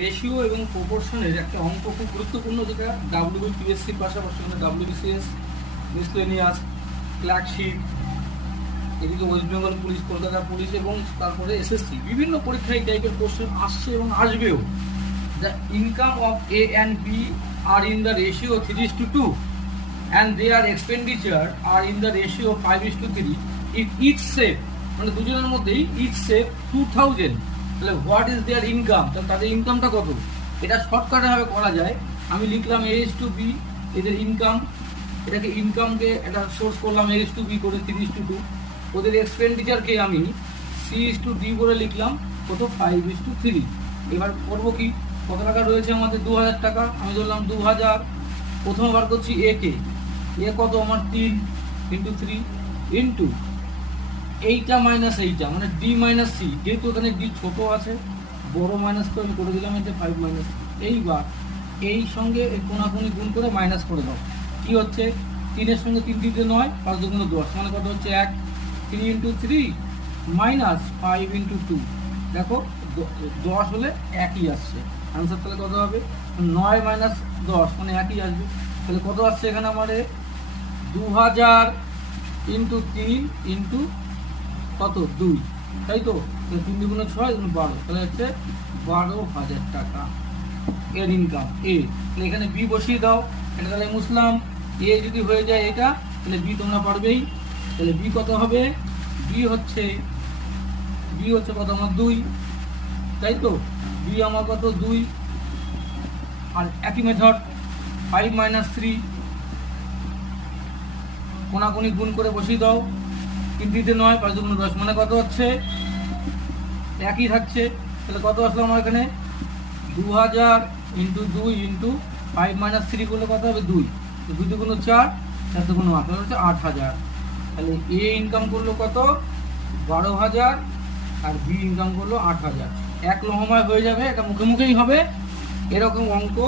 Ratio এবং প্রপোর্শনের একটা অঙ্ক খুব গুরুত্বপূর্ণ, যেটা ডাব্লিউবিপিএসসির পাশাপাশি ডাব্লিউবিসিএস, মিসলেনিয়াস, ক্লার্কশিপ, এদিকে West Bengal police, Kolkata police এবং তারপরে এসএসসি, বিভিন্ন পরীক্ষায় এই টাইপের কোশ্চেন আসছে এবং আসবেও। The income of A and B are in the ratio 3:2 and their expenditure are in the ratio 5:3 if each save, মানে দুজনের মধ্যেই each save 2000, তাহলে হোয়াট ইজ দেয়ার ইনকাম, তাহলে তাদের ইনকামটা কত? এটা শর্টকাটে ভাবে করা যায়। আমি লিখলাম a:b এদের ইনকাম, এটাকে ইনকামকে একটা সোর্স করলাম a:b করে 3:2, ওদের এক্সপেন্ডিচারকে আমি c:d করে লিখলাম কত 5:3। এবার করবো কি, কত টাকা রয়েছে আমাদের 2000 টাকা, আমি ধরলাম 2000, প্রথম বার করছি এ কে, এ কত আমার 3 ইন্টু 3 ইন্টু এইটা মাইনাস এইটা, মানে ডি মাইনাস সি, যেহেতু এখানে ডি ছোট আছে বড় মাইনাস করে আমি করে দিলাম এতে 5 মাইনাস। এইবার এই সঙ্গে এই কোনাকুনি গুণ করে মাইনাস করে দাও, কি হচ্ছে 3-এর সঙ্গে 3 দিতে 9, 5 2 10, মানে কত হচ্ছে 1, 3 ইন্টু 3 মাইনাস 5 ইন্টু 2, দেখো 10 হলে একই আসছে আনসার। তাহলে কত হবে 9 মাইনাস 10 মানে একই আসবে। তাহলে কত আসছে এখানে আমার 2000 ইন্টু 3 ইন্টু কত 2, তাই তো 3 দুগুণে 6 12, তাহলে হচ্ছে 12,000 টাকা এর ইনকাম এ। তাহলে এখানে বি বসিয়ে দাও, এটা তাহলে মুসলাম এ যদি হয়ে যায় এটা, তাহলে বি তোমরা পারবেই। তাহলে বি কত হবে, বি হচ্ছে কত আমার 2, তাই তো বি আমার কত 2। আর একই মেথড 5 মাইনাস 3 কোনাকুনি গুণ করে বসিয়ে দাও, 3 দিতে 9, 5 2 10, মানে কত হচ্ছে একই থাকছে। তাহলে কত আসলো আমার এখানে 2000 ইন্টু 2 ইন্টু 5 মাইনাস 3 করলে কত হবে 2, 2 2 4, 4 2 8, তাহলে হচ্ছে 8000। তাহলে এ ইনকাম করলো কত 12,000 আর বি ইনকাম করলো 8,000। এক লহমায় হয়ে যাবে, এটা মুখে মুখেই হবে। এরকম অঙ্ক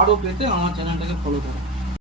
আরও পেতে আমার চ্যানেলটাকে ফলো করো।